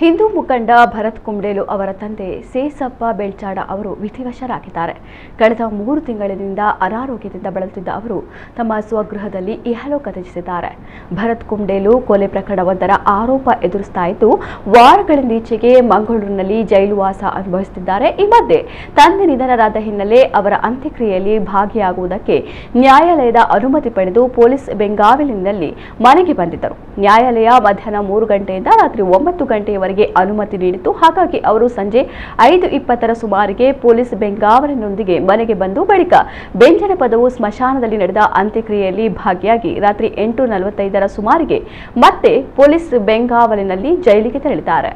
ಹಿಂದೂ ಮುಖಂಡ ಭರತ್ ಕುಂಬ್ಡೇಲು ಅವರ ತಂದೆ ಸೇಸಪ್ಪ ಬೆಳ್ಚಾಡ ಅವರು ವಿಧಿವಶರಾಗಿದ್ದಾರೆ. ಕಳೆದ 3 ತಿಂಗಳಿನಿಂದ ಅನಾರೋಗ್ಯದಿಂದ ಬಳಲುತ್ತಿದ್ದ ಅವರು ತಮ್ಮ ಸ್ವಗೃಹದಲ್ಲಿ ಇಹಲೋಕ ತ್ಯಜಿಸಿದ್ದಾರೆ. ಭರತ್ ಕುಂಬ್ಡೇಲು ಕೊಲೆ ಪ್ರಕರಣವೊಂದರ ಆರೋಪ ಎದುರಿಸ್ತಾ ಇದ್ದು ವಾರಗಳಿಂದೀಚೆಗೆ ಮಂಗಳೂರಿನಲ್ಲಿ ಜೈಲುವಾಸ ಅನುಭವಿಸುತ್ತಿದ್ದಾರೆ. ಈ ಮಧ್ಯೆ ತಂದೆ ನಿಧನರಾದ ಹಿನ್ನೆಲೆ ಅವರ ಅಂತ್ಯಕ್ರಿಯೆಯಲ್ಲಿ ಭಾಗಿಯಾಗುವುದಕ್ಕೆ ನ್ಯಾಯಾಲಯದ ಅನುಮತಿ ಪಡೆದು ಪೊಲೀಸ್ ಬೆಂಗಾವಲಿನಲ್ಲಿ ಮನೆಗೆ ಬಂದಿದ್ದರು. ನ್ಯಾಯಾಲಯ ಮಧ್ಯಾಹ್ನ 3 ಗಂಟೆಯಿಂದ ರಾತ್ರಿ 9 ಗಂಟೆಯವರೆಗೆ ಅನುಮತಿ ನೀಡಿತು. ಹಾಗಾಗಿ ಅವರು ಸಂಜೆ 5:20ರ ಸುಮಾರಿಗೆ ಪೊಲೀಸ್ ಬೆಂಗಾವಲಿನೊಂದಿಗೆ ಮನೆಗೆ ಬಂದು ಬಳಿಕ ಬೆಂಜನಪದವು ಸ್ಮಶಾನದಲ್ಲಿ ನಡೆದ ಅಂತ್ಯಕ್ರಿಯೆಯಲ್ಲಿ ಭಾಗಿಯಾಗಿ ರಾತ್ರಿ 8:45ರ ಸುಮಾರಿಗೆ ಮತ್ತೆ ಪೊಲೀಸ್ ಬೆಂಗಾವಲಿನಲ್ಲಿ ಜೈಲಿಗೆ ತೆರಳಿದ್ದಾರೆ.